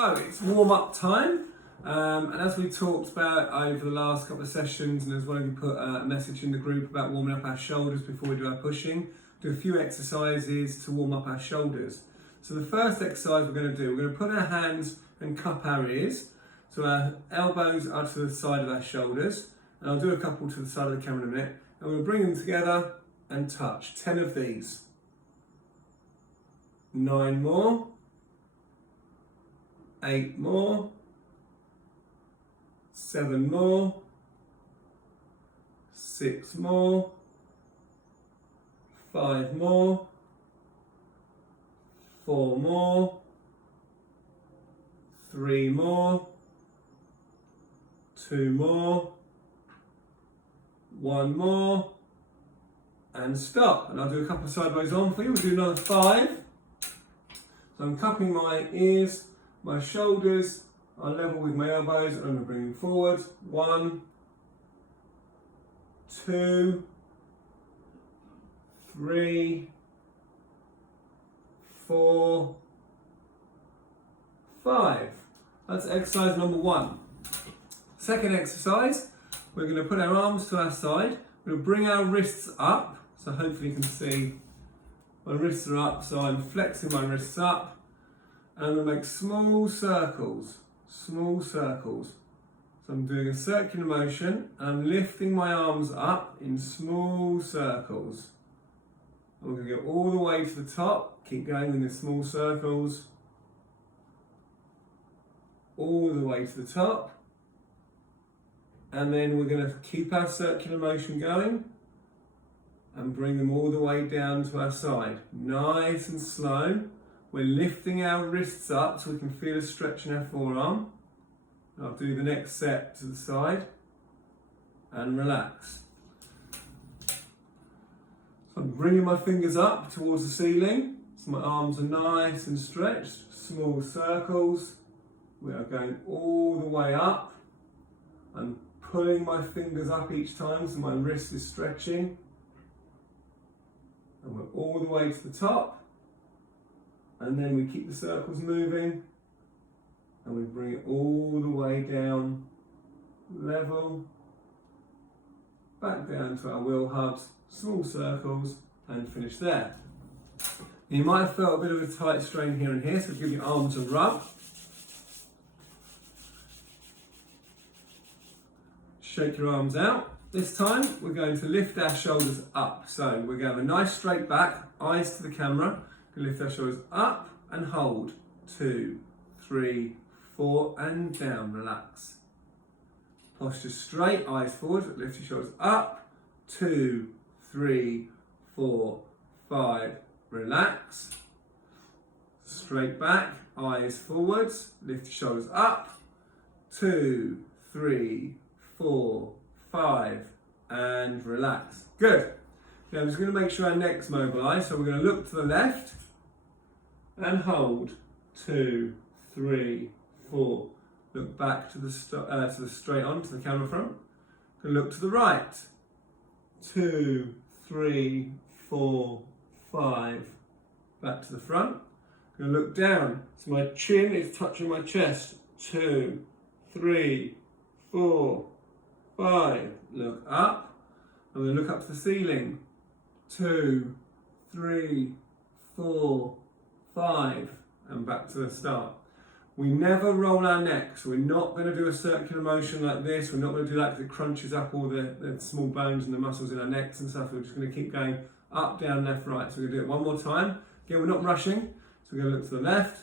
So it's warm-up time, and as we talked about over the last couple of sessions, and as well as we put a message in the group about warming up our shoulders before we do our pushing, do a few exercises to warm up our shoulders. So the first exercise we're going to do, we're going to put our hands and cup our ears, so our elbows are to the side of our shoulders, and I'll do a couple to the side of the camera in a minute, and we'll bring them together and touch, 10 of these. 9 more. 8 more, 7 more, 6 more, 5 more, 4 more, 3 more, 2 more, 1 more, and stop. And I'll do a couple of sideways on for you. We'll do another 5. So I'm cupping my ears. My shoulders are level with my elbows, and I'm going to bring them forward. 1, 2, 3, 4, 5. That's exercise number 1. Second exercise, we're going to put our arms to our side. We're going to bring our wrists up, so hopefully you can see my wrists are up, so I'm flexing my wrists up. And I'm going to make small circles. So I'm doing a circular motion, and I'm lifting my arms up in small circles. And we're going to go all the way to the top, keep going in the small circles, all the way to the top. And then we're going to keep our circular motion going and bring them all the way down to our side. Nice and slow. We're lifting our wrists up so we can feel a stretch in our forearm. I'll do the next set to the side and relax. So I'm bringing my fingers up towards the ceiling. So my arms are nice and stretched. Small circles. We are going all the way up. I'm pulling my fingers up each time so my wrist is stretching. And we're all the way to the top. And then we keep the circles moving, and we bring it all the way down, level, back down to our wheel hubs, small circles, and finish there. You might have felt a bit of a tight strain here and here, so give your arms a rub. Shake your arms out. This time, we're going to lift our shoulders up. So we're going to have a nice straight back, eyes to the camera. Lift our shoulders up and hold. 2, 3, 4, and down. Relax. Posture straight, eyes forward. Lift your shoulders up. 2, 3, 4, 5. Relax. Straight back, eyes forwards. Lift your shoulders up. 2, 3, 4, 5, and relax. Good. Now I'm just going to make sure our neck's mobilised. So we're going to look to the left and hold. 2, 3, 4. Look back to the straight on to the camera front. Going to look to the right. 2, 3, 4, 5. Back to the front. Going to look down. So my chin is touching my chest. 2, 3, 4, 5. Look up. I'm going to look up to the ceiling. 2, 3, 4, 5, and back to the start. We never roll our neck, so we're not going to do a circular motion like this. We're not going to do that because it crunches up all the small bones and the muscles in our necks and stuff. We're just going to keep going up, down, left, right. So we're going to do it one more time. Again, we're not rushing. So we're going to look to the left.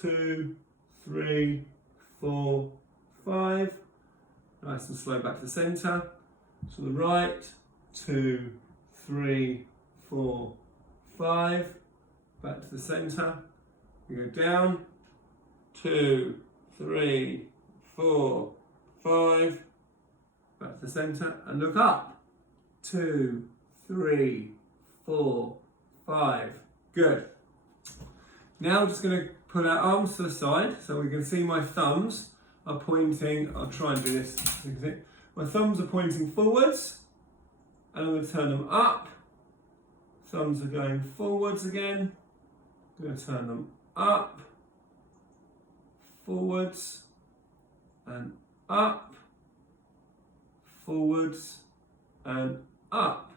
2, 3, 4, 5. Nice and slow back to the centre. To the right. 2, 3, 4, 5. Back to the centre. We go down. 2, 3, 4, 5. Back to the centre and look up. 2, 3, 4, 5. Good. Now we're just going to put our arms to the side so we can see my thumbs are pointing. I'll try and do this. So you can see. My thumbs are pointing forwards, and I'm going to turn them up. Thumbs are going forwards again. I'm going to turn them up. forwards and up, forwards and up.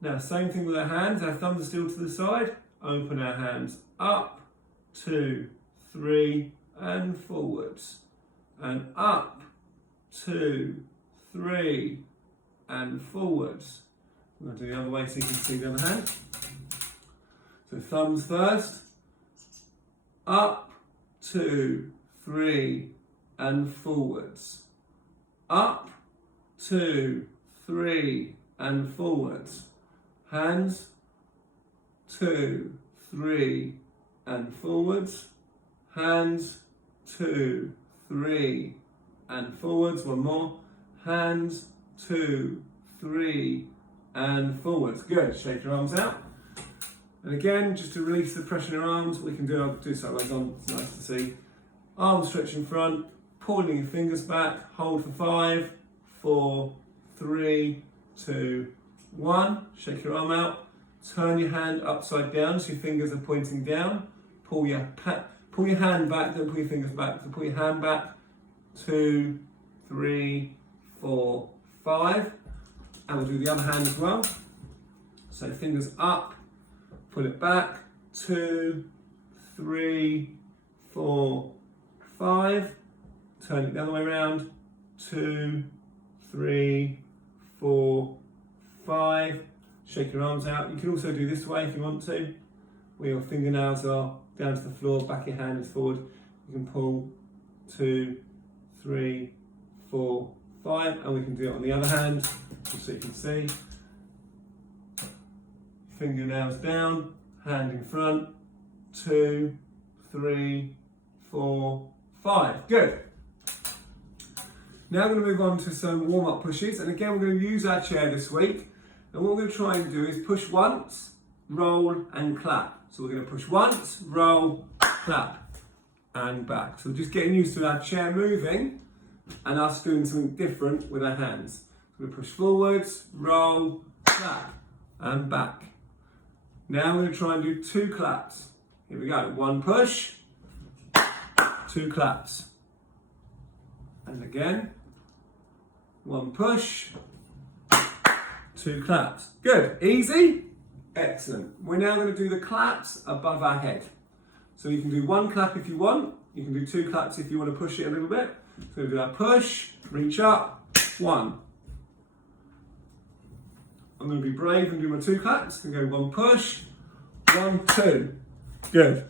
Now same thing with our hands, our thumbs are still to the side, open our hands up, 2, 3 and forwards and up, 2, 3 and forwards. I'm going to do the other way so you can see the other hand. So thumbs first, up, 2, 3 and forwards, up, 2, 3 and forwards, hands, 2, 3 and forwards, hands, 2, 3 and forwards, one more, hands, 2, 3 and forwards. Good, shake your arms out. And again, just to release the pressure in your arms, we can I'll do sideways on, it's nice to see. Arms stretch in front, pulling your fingers back, hold for 5, 4, 3, 2, 1. Shake your arm out, turn your hand upside down so your fingers are pointing down. Pull your hand back, don't pull your fingers back. So pull your hand back, 2, 3, 4, 5. And we'll do the other hand as well. So fingers up, pull it back, 2, 3, 4, 5. Turn it the other way around, 2, 3, 4, 5. Shake your arms out. You can also do this way if you want to, where your fingernails are down to the floor, back of your hand is forward. You can pull 2, 3, 4, 5, and we can do it on the other hand, just so you can see. Fingernails down, hand in front, 2, 3, 4, 5. Good. Now we're going to move on to some warm-up pushes, and again we're going to use our chair this week, and what we're going to try and do is push once, roll and clap. So we're going to push once, roll, clap and back. So we're just getting used to our chair moving and us doing something different with our hands. So we're going to push forwards, roll, clap and back. Now we're going to try and do 2 claps. Here we go, 1 push, 2 claps. And again, 1 push, 2 claps. Good, easy? Excellent. We're now going to do the claps above our head. So you can do 1 clap if you want. You can do 2 claps if you want to push it a little bit. So we'll do our push, reach up, 1. I'm going to be brave and do my 2 claps. I'm going to go 1 push, 1, 2. Good.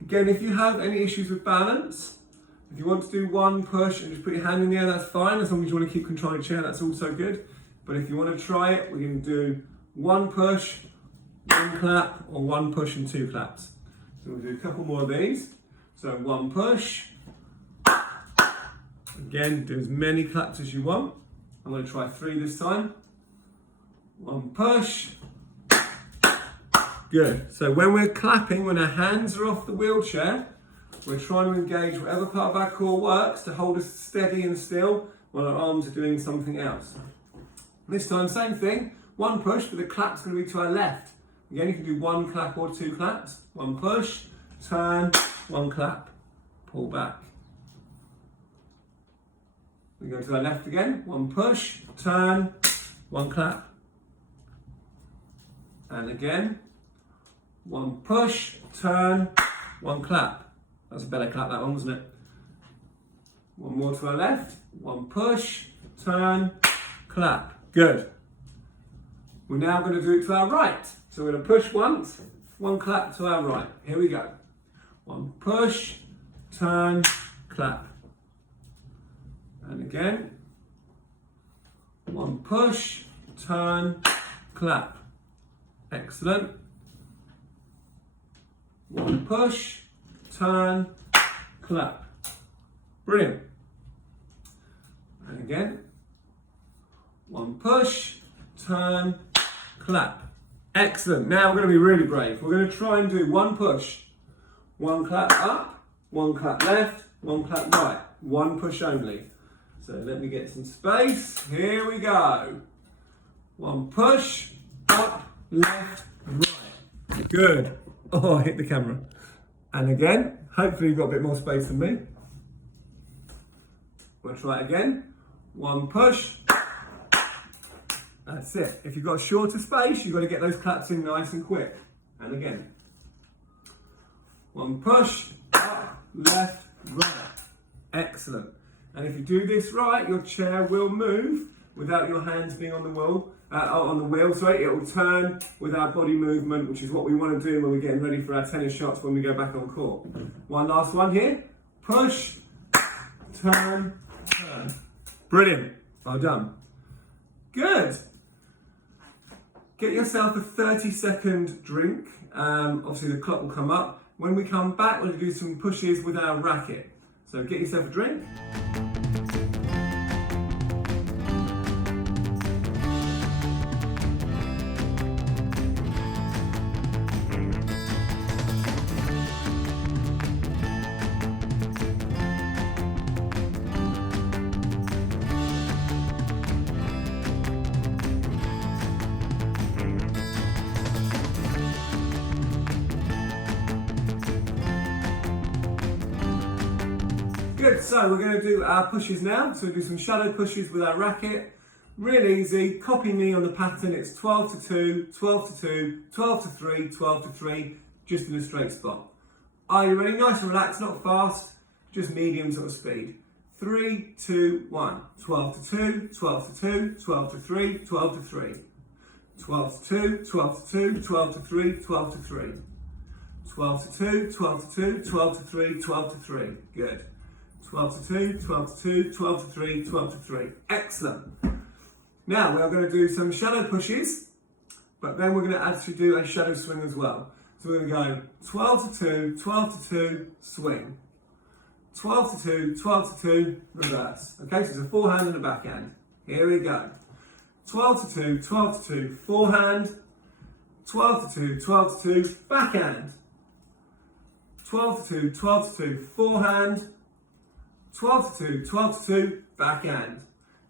Again, if you have any issues with balance, if you want to do 1 push and just put your hand in the air, that's fine. As long as you want to keep control of your chair, that's also good. But if you want to try it, we're going to do 1 push, 1 clap, or 1 push and 2 claps. So we'll do a couple more of these. So 1 push. Again, do as many claps as you want. I'm going to try 3 this time. 1 push. Good. So when we're clapping, when our hands are off the wheelchair, we're trying to engage whatever part of our core works to hold us steady and still while our arms are doing something else. This time, same thing. 1 push, but the clap's going to be to our left. Again, you can do 1 clap or 2 claps. 1 push, turn, 1 clap, pull back. We go to our left again. 1 push, turn, 1 clap. And again, 1 push, turn, 1 clap. That's a better clap, that one, wasn't it? 1 more to our left. 1 push, turn, clap. Good. We're now going to do it to our right. So we're going to push once, 1 clap to our right. Here we go. 1 push, turn, clap. And again. 1 push, turn, clap. Excellent. 1 push, turn, clap. Brilliant. And again. 1 push, turn, clap. Excellent. Now we're going to be really brave. We're going to try and do 1 push, 1 clap up, 1 clap left, 1 clap right. 1 push only. So let me get some space. Here we go. 1 push, up, left, right. Good. Oh, I hit the camera. And again, hopefully you've got a bit more space than me. We'll try it again. One push. That's it. If you've got shorter space, you've got to get those claps in nice and quick. And again. One push, up, left, right. Excellent. And if you do this right, your chair will move without your hands being on the wheel. It will turn with our body movement, which is what we want to do when we're getting ready for our tennis shots when we go back on court. One last one here. Push, turn, turn. Brilliant. Well done. Good. Get yourself a 30-second drink. Obviously the clock will come up. When we come back, we'll do some pushes with our racket. So get yourself a drink. Good, so we're going to do our pushes now. So we'll do some shadow pushes with our racket. Really easy, copy me on the pattern. It's 12 to 2, 12 to 2, 12 to 3, 12 to 3, just in a straight spot. Are you ready? Nice and relaxed, not fast, just medium sort of speed. 3, 2, 1. 12 to 2, 12 to 2, 12 to 3, 12 to 3. 12 to 2, 12 to 2, 12 to 3, 12 to 3. 12 to 2, 12 to 2, 12 to 3, 12 to 3. Good. 12 to 2, 12 to 2, 12 to 3, 12 to 3. Excellent. Now we're going to do some shadow pushes, but then we're going to actually do a shadow swing as well. So we're going to go 12 to 2, 12 to 2, swing. 12 to 2, 12 to 2, reverse. Okay, so it's a forehand and a backhand. Here we go. 12 to 2, 12 to 2, forehand. 12 to 2, 12 to 2, backhand. 12 to 2, 12 to 2, forehand. 12 to 2, 12 to 2, backhand.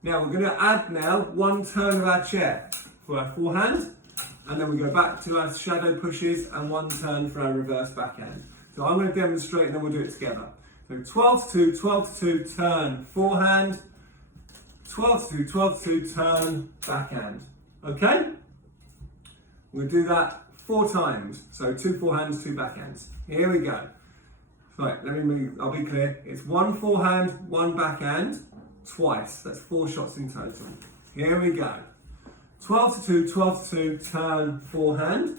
Now we're going to add now one turn of our chair for our forehand, and then we go back to our shadow pushes and one turn for our reverse backhand. So I'm going to demonstrate and then we'll do it together. So 12 to 2, 12 to 2, turn, forehand. 12 to 2, 12 to 2, turn, backhand. Okay? We'll do that 4 times. So 2 forehands, 2 backhands. Here we go. Right, I'll be clear. It's 1 forehand, 1 backhand, twice. That's 4 shots in total. Here we go. 12 to 2, 12 to 2, turn, forehand.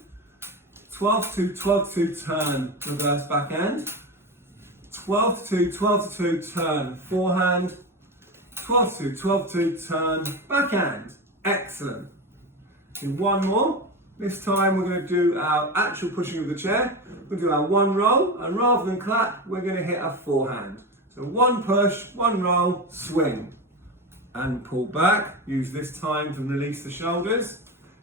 12 to 2, 12 to 2, turn, reverse backhand. 12 to 2, 12 to 2, turn, forehand. 12 to 2, 12 to 2, turn, backhand. Excellent. Do one more. This time we're going to do our actual pushing of the chair. We'll do our 1 roll, and rather than clap, we're going to hit our forehand. So 1 push, 1 roll, swing. And pull back. Use this time to release the shoulders.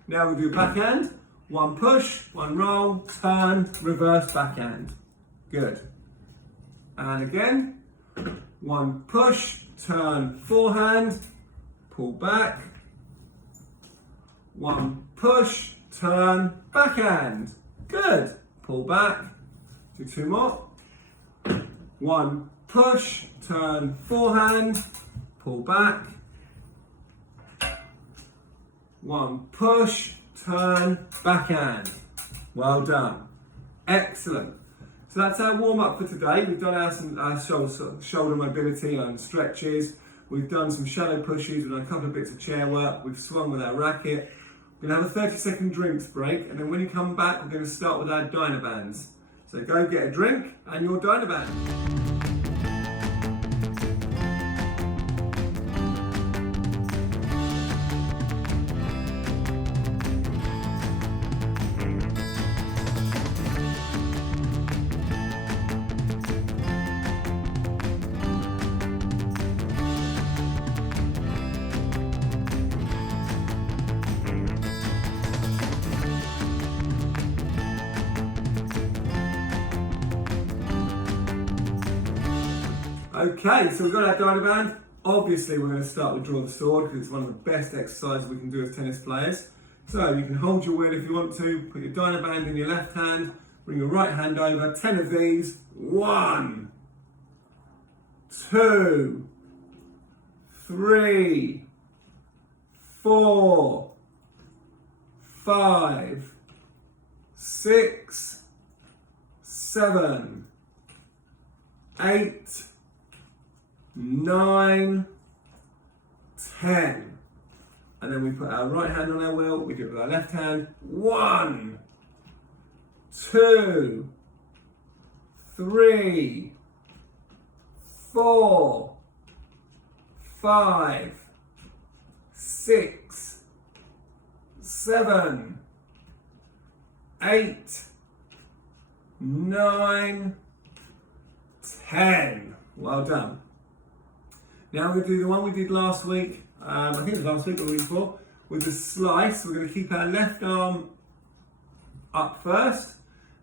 Now we'll do backhand. 1 push, 1 roll, turn, reverse backhand. Good. And again, 1 push, turn, forehand, pull back. 1 push, turn, backhand. Good. Pull back. Do 2 more. 1 push, turn, forehand, pull back. 1 push, turn, backhand. Well done. Excellent. So that's our warm up for today. We've done our shoulder mobility and stretches. We've done some shadow pushes. We've done a couple of bits of chair work. We've swung with our racket. We're going to have a 30-second drinks break, and then when you come back, we're going to start with our Dynabands. So go get a drink and your Dynaband. Okay, so we've got our Dynaband. Obviously, we're going to start with draw the sword because it's one of the best exercises we can do as tennis players. So you can hold your wheel if you want to, put your Dynaband in your left hand, Bring your right hand over, 10 of these. 1, 2, 3, 4, 5, 6, 7, 8, 9, 10. And then we put our right hand on our wheel, we do it with our left hand. 1, 2, 3, 4, 5, 6, 7, 8, 9, 10. Well done. Now we're going to do the one we did last week, I think it was last week or the week before, with the slice. We're going to keep our left arm up first,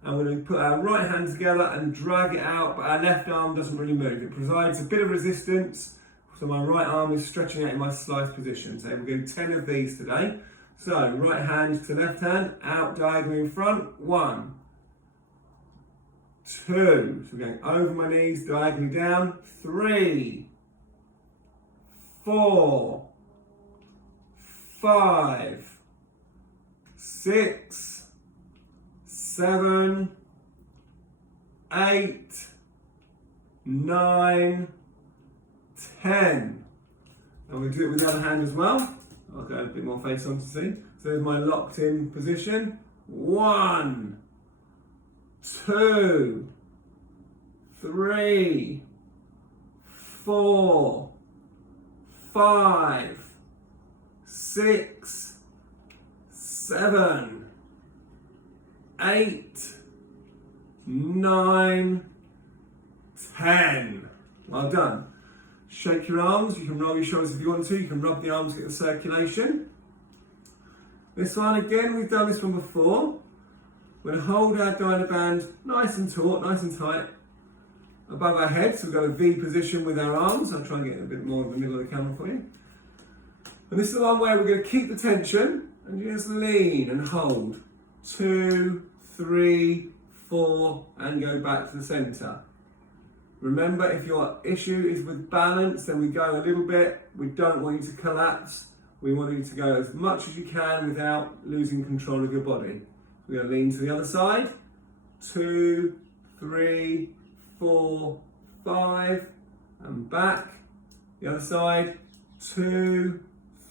and we're going to put our right hand together and drag it out, but our left arm doesn't really move. It provides a bit of resistance, so my right arm is stretching out in my slice position. So we're going to do 10 of these today. So right hand to left hand, out diagonally in front. 1, 2, so we're going over my knees, diagonally down. 3, 4, 5, 6, 7, 8, 9, 10. And we'll do it with the other hand as well. I'll go a bit more face on to see. So there's my locked in position. 1, 2, 3, 4, 5, 6, 7, 8, 9, 10. Well done. Shake your arms. You can roll your shoulders if you want to. You can rub the arms to get the circulation. This one, again, we've done this one before. We're going to hold our Dynaband nice and taut, nice and tight above our head. So we've got a V position with our arms. I'll try and get a bit more in the middle of the camera for you. And this is the one where we're going to keep the tension and just lean and hold. 2, 3, 4, and go back to the centre. Remember, if your issue is with balance, then we go a little bit. We don't want you to collapse. We want you to go as much as you can without losing control of your body. We're going to lean to the other side. 2, 3, 4, 5, and back. The other side. 2,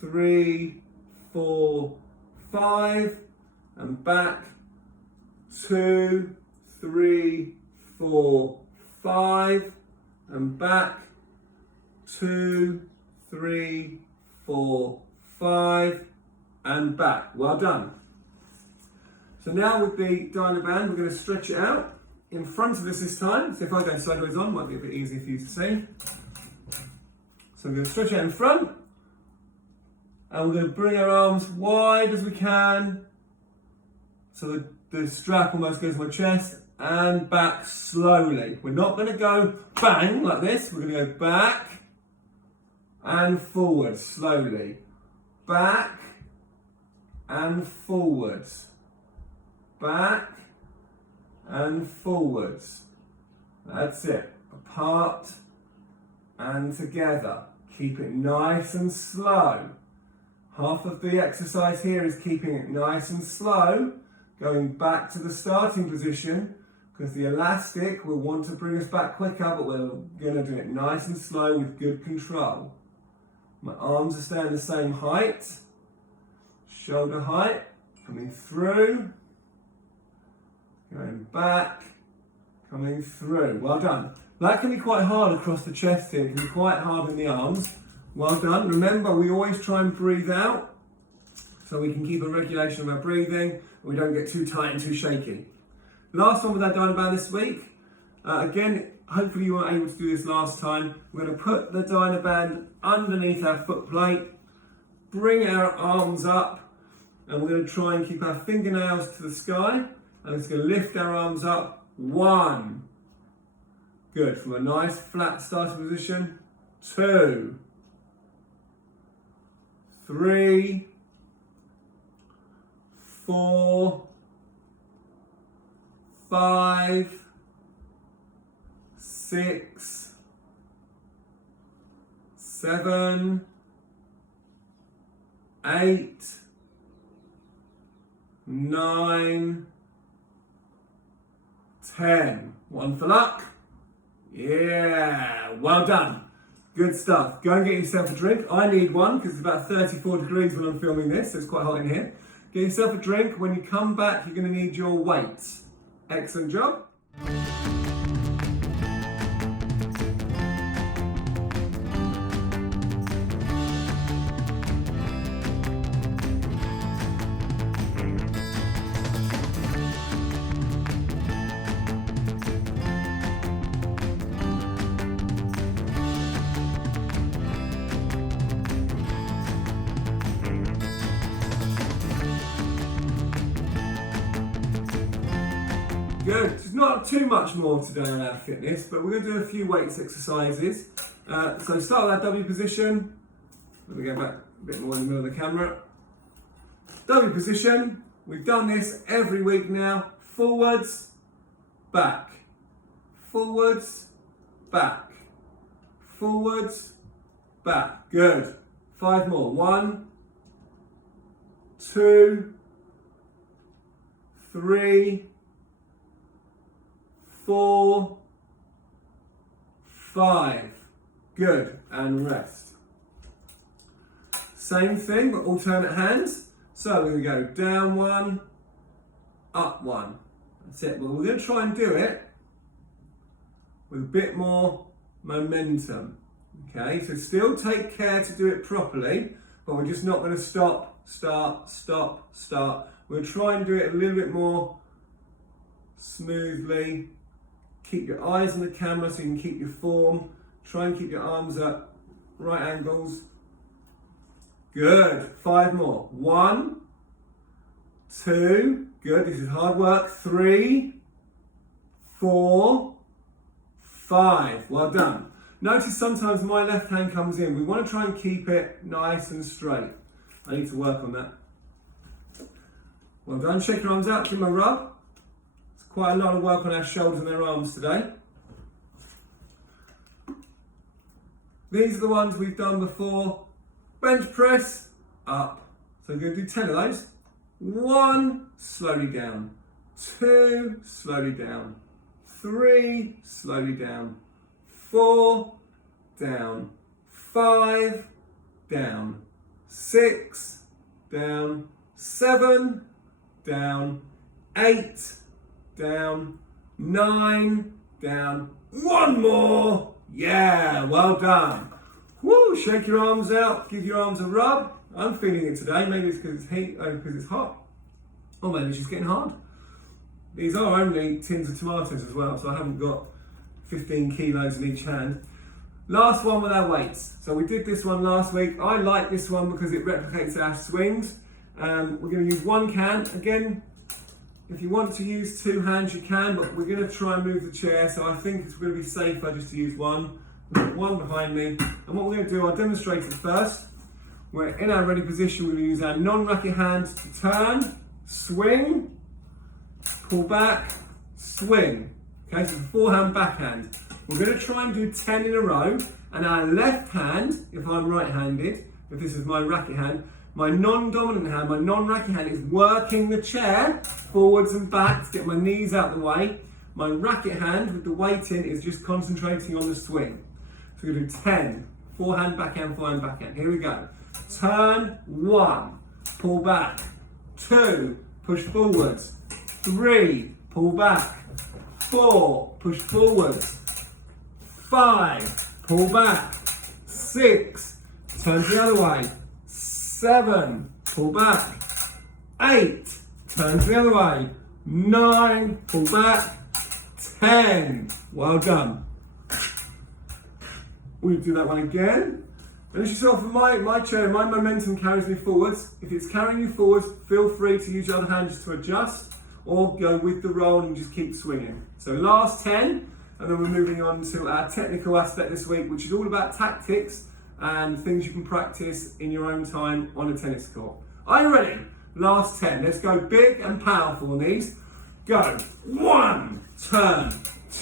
3, 4, 5, and back. 2, 3, 4, 5, and back. 2, 3, 4, 5, and back. Well done. So now with the Dynaband, we're going to stretch it out in front of us this time. So if I go sideways on, might be a bit easier for you to see. So we're going to stretch it out in front, and we're going to bring our arms wide as we can, so the strap almost goes to my chest, and back slowly. We're not going to go bang like this. We're going to go back and forward slowly. Back and forwards. Back and forwards. That's it. Apart and together. Keep it nice and slow. Half of the exercise here is keeping it nice and slow, going back to the starting position, because the elastic will want to bring us back quicker, but we're going to do it nice and slow with good control. My arms are staying the same height, shoulder height, coming through, going back, coming through. Well done. That can be quite hard across the chest here, it can be quite hard in the arms. Well done. Remember, we always try and breathe out, so we can keep a regulation of our breathing, and we don't get too tight and too shaky. Last one with our Dynaband this week. Again, hopefully you were able to do this last time. We're going to put the Dynaband underneath our foot plate, bring our arms up, and we're going to try and keep our fingernails to the sky. And it's going to lift our arms up. 1. Good. From a nice flat starting position. 2. 3. 4. 5, 6, 7, 8, 9, 10. One for luck. Yeah, well done. Good stuff. Go and get yourself a drink. I need one because it's about 34 degrees when I'm filming this, so it's quite hot in here. Get yourself a drink. When you come back, you're going to need your weights. Excellent job. Good. There's not too much more today on our fitness, but we're going to do a few weights exercises. So start with our W position. Let me go back a bit more in the middle of the camera. W position. We've done this every week now. Forwards, back. Forwards, back. Forwards, back. Good. 5 more. 1, 2, 3, 4, 5. Good. And rest. Same thing, but alternate hands. So we're going to go down 1, up 1. That's it. Well, we're going to try and do it with a bit more momentum. Okay, so still take care to do it properly, but we're just not going to stop, start, stop, start. We'll try and do it a little bit more smoothly. Keep your eyes on the camera so you can keep your form. Try and keep your arms at right angles. Good. 5 more. 1, 2. Good. This is hard work. 3, 4, 5. Well done. Notice sometimes my left hand comes in. We want to try and keep it nice and straight. I need to work on that. Well done. Shake your arms out. Give them a rub. Quite a lot of work on our shoulders and our arms today. These are the ones we've done before. Bench press, up. So we're going to do 10 of those. 1, slowly down. 2, slowly down. 3, slowly down. 4, down. 5, down. 6, down. 7, down. 8, down, 9, down, 1 more. Yeah, well done. Woo, shake your arms out, give your arms a rub. I'm feeling it today. Maybe it's because it's heat, because it's hot, or maybe it's just getting hard. These are only tins of tomatoes as well, so I haven't got 15 kilos in each hand. Last one with our weights. So we did this one last week. I like this one because it replicates our swings. We're going to use 1 can. Again, if you want to use 2 hands, you can, but we're going to try and move the chair, so I think it's going to be safer just to use 1. Put 1 behind me. And what we're going to do, I'll demonstrate it first. We're in our ready position. We're going to use our non-racket hand to turn, swing, pull back, swing. Okay, so it's a 4-hand backhand. We're going to try and do 10 in a row, and our left hand, if I'm right-handed, if this is my racket hand, my non-dominant hand, my non-racket hand is working the chair forwards and back to get my knees out the way. My racket hand with the weight in is just concentrating on the swing. So we're going to do 10. 4-hand backhand, 4-hand backhand. Here we go. Turn, 1, pull back. 2, push forwards. 3, pull back. 4, push forwards. 5, pull back. 6, turn the other way. 7, pull back. 8, turn the other way. 9, pull back. 10, well done. We'll do that one again. And as you saw from my chair, my momentum carries me forwards. If it's carrying you forwards, feel free to use your other hand just to adjust, or go with the roll and just keep swinging. So last 10, and then we're moving on to our technical aspect this week, which is all about tactics and things you can practice in your own time on a tennis court. Are you ready? Last 10. Let's go big and powerful on these. go. 1, turn,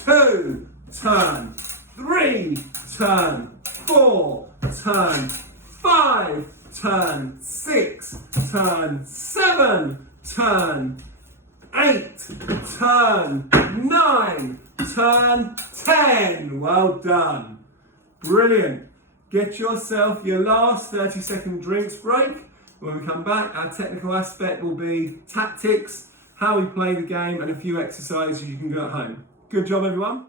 2, turn, 3, turn, 4, turn, 5, turn, 6, turn, 7, turn, 8, turn, 9, turn, 10. Well done. Brilliant. Get yourself your last 30-second drinks break. When we come back, our technical aspect will be tactics, how we play the game, and a few exercises you can do at home. Good job, everyone.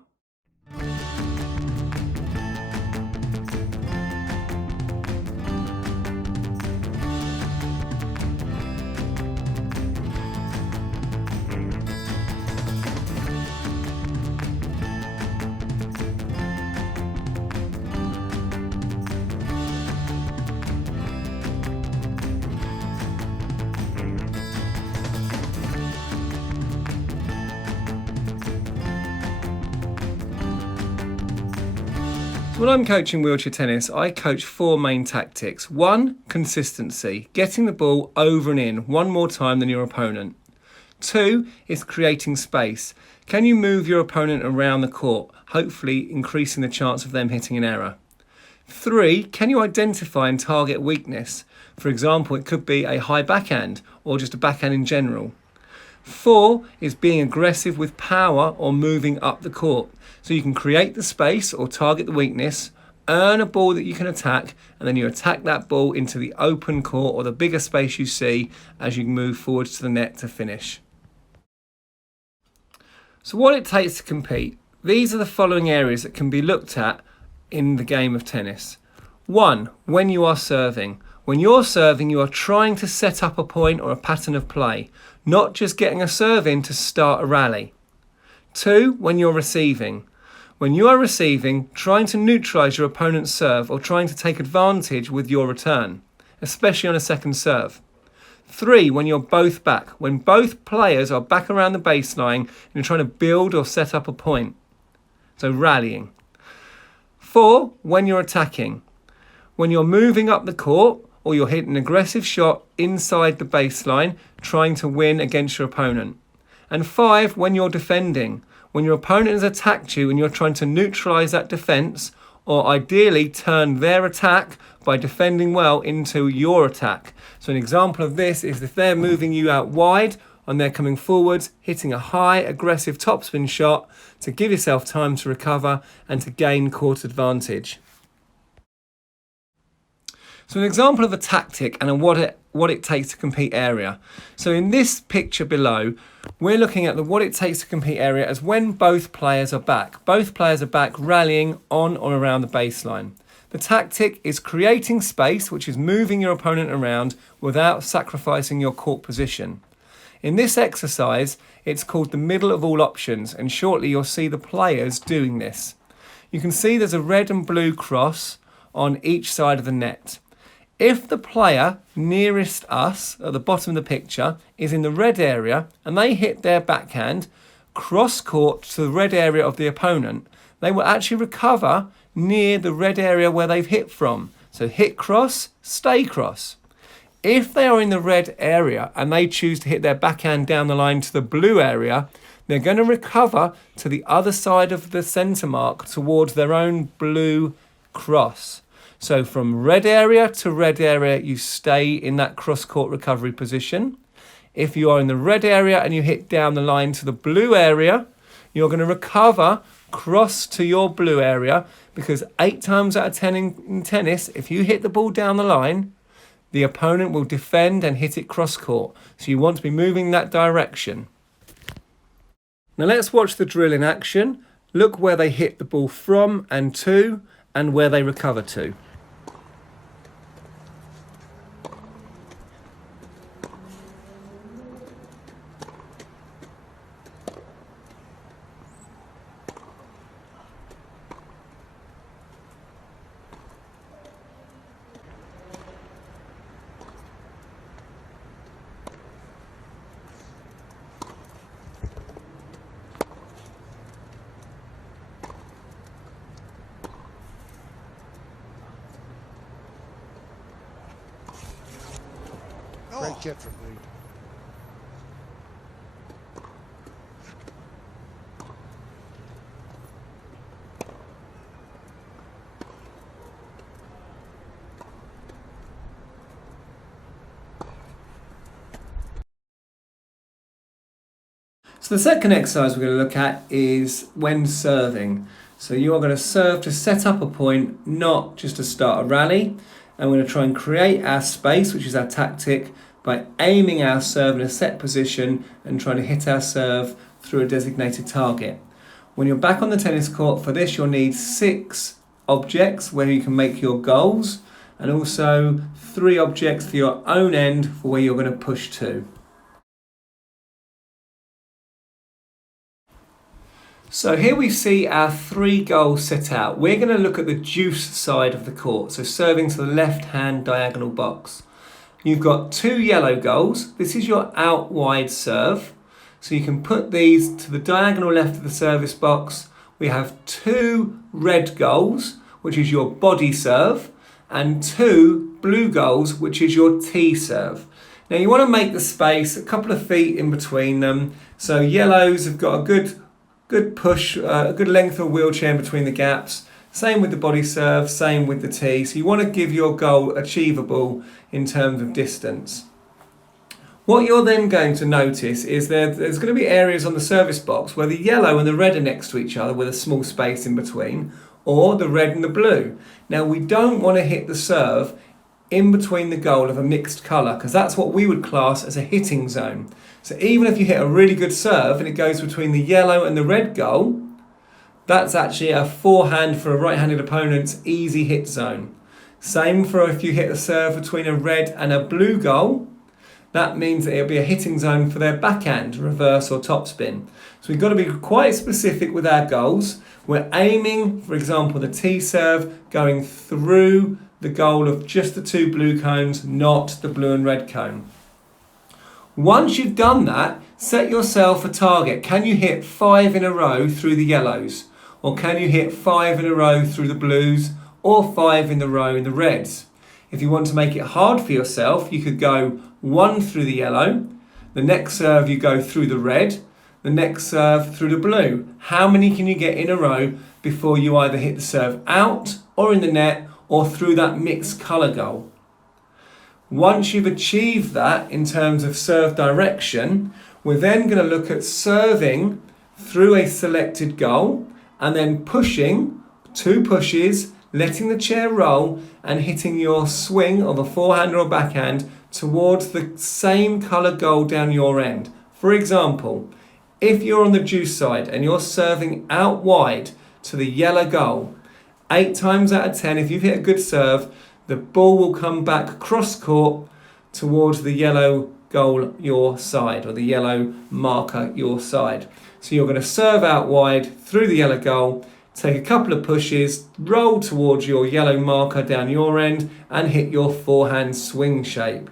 When I'm coaching wheelchair tennis, I coach 4 main tactics. 1, consistency, getting the ball over and in one more time than your opponent. 2 is creating space. Can you move your opponent around the court, hopefully increasing the chance of them hitting an error? 3, can you identify and target weakness? For example, it could be a high backhand or just a backhand in general. 4 is being aggressive with power or moving up the court. So you can create the space or target the weakness, earn a ball that you can attack, and then you attack that ball into the open court or the bigger space you see as you move forwards to the net to finish. So what it takes to compete. These are the following areas that can be looked at in the game of tennis. 1, when you are serving. When you're serving, you are trying to set up a point or a pattern of play, not just getting a serve in to start a rally. 2, when you're receiving. When you are receiving, trying to neutralise your opponent's serve or trying to take advantage with your return, especially on a second serve. 3, when you're both back. When both players are back around the baseline and you're trying to build or set up a point. So rallying. 4, when you're attacking. When you're moving up the court or you're hitting an aggressive shot inside the baseline, trying to win against your opponent. And 5, when you're defending. When your opponent has attacked you and you're trying to neutralise that defence, or ideally turn their attack by defending well into your attack. So an example of this is if they're moving you out wide and they're coming forwards, hitting a high aggressive topspin shot to give yourself time to recover and to gain court advantage. So an example of a tactic and what it takes to compete area. So in this picture below, we're looking at the what it takes to compete area as when both players are back. Both players are back rallying on or around the baseline. The tactic is creating space, which is moving your opponent around without sacrificing your court position. In this exercise, it's called the middle of all options, and shortly you'll see the players doing this. You can see there's a red and blue cross on each side of the net. If the player nearest us at the bottom of the picture is in the red area and they hit their backhand cross court to the red area of the opponent, they will actually recover near the red area where they've hit from. So hit cross, stay cross. If they are in the red area and they choose to hit their backhand down the line to the blue area, they're going to recover to the other side of the centre mark towards their own blue cross. So from red area to red area, you stay in that cross-court recovery position. If you are in the red area and you hit down the line to the blue area, you're going to recover cross to your blue area, because 8 times out of 10 in tennis, if you hit the ball down the line, the opponent will defend and hit it cross-court. So you want to be moving that direction. Now let's watch the drill in action. Look where they hit the ball from and to, and where they recover to. Great catch from Lee. So the second exercise we're going to look at is when serving. So you are going to serve to set up a point, not just to start a rally. And we're going to try and create our space, which is our tactic, by aiming our serve in a set position and trying to hit our serve through a designated target. When you're back on the tennis court for this, you'll need 6 objects where you can make your goals, and also 3 objects for your own end for where you're going to push to. So here we see our 3 goals set out. We're going to look at the deuce side of the court, so serving to the left-hand diagonal box. You've got 2 yellow goals. This is your out wide serve. So you can put these to the diagonal left of the service box. We have 2 red goals, which is your body serve, and 2 blue goals, which is your tee serve. Now you want to make the space a couple of feet in between them. So yellows have got a good push, a good length of wheelchair in between the gaps. Same with the body serve, same with the tee. So you want to give your goal achievable in terms of distance. What you're then going to notice is there's going to be areas on the service box where the yellow and the red are next to each other with a small space in between, or the red and the blue. Now we don't want to hit the serve in between the goal of a mixed colour, because that's what we would class as a hitting zone. So even if you hit a really good serve and it goes between the yellow and the red goal, that's actually a forehand for a right-handed opponent's easy hit zone. Same for if you hit a serve between a red and a blue goal. That means that it'll be a hitting zone for their backhand, reverse or topspin. So we've got to be quite specific with our goals. We're aiming, for example, the tee serve going through the goal of just the 2 blue cones, not the blue and red cone. Once you've done that, set yourself a target. Can you hit 5 in a row through the yellows? Or can you hit 5 in a row through the blues? Or 5 in a row in the reds? If you want to make it hard for yourself, you could go 1 through the yellow. The next serve you go through the red. The next serve through the blue. How many can you get in a row before you either hit the serve out or in the net or through that mixed colour goal? Once you've achieved that in terms of serve direction, we're then going to look at serving through a selected goal and then pushing, 2 pushes, letting the chair roll and hitting your swing of a forehand or backhand towards the same colour goal down your end. For example, if you're on the deuce side and you're serving out wide to the yellow goal, 8 times out of 10, if you've hit a good serve, the ball will come back cross court towards the yellow goal your side, or the yellow marker your side. So you're going to serve out wide through the yellow goal, take a couple of pushes, roll towards your yellow marker down your end and hit your forehand swing shape.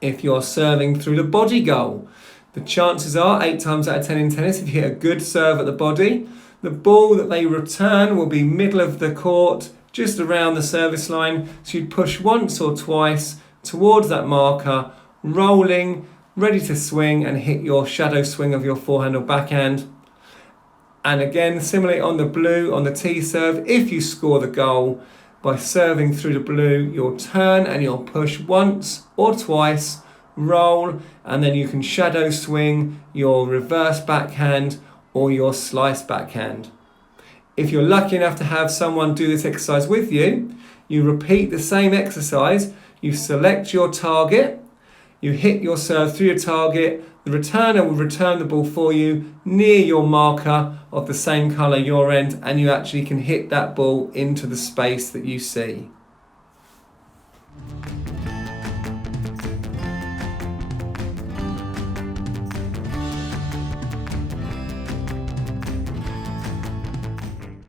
If you're serving through the body goal, the chances are 8 times out of 10 in tennis, if you hit a good serve at the body, the ball that they return will be middle of the court, just around the service line. So you'd push once or twice towards that marker, rolling, ready to swing and hit your shadow swing of your forehand or backhand. And again, similarly on the blue, on the tee serve, if you score the goal by serving through the blue, you'll turn and you'll push once or twice, roll, and then you can shadow swing your reverse backhand or your slice backhand. If you're lucky enough to have someone do this exercise with you, you repeat the same exercise. You select your target, you hit your serve through your target, the returner will return the ball for you near your marker of the same colour your end, and you actually can hit that ball into the space that you see.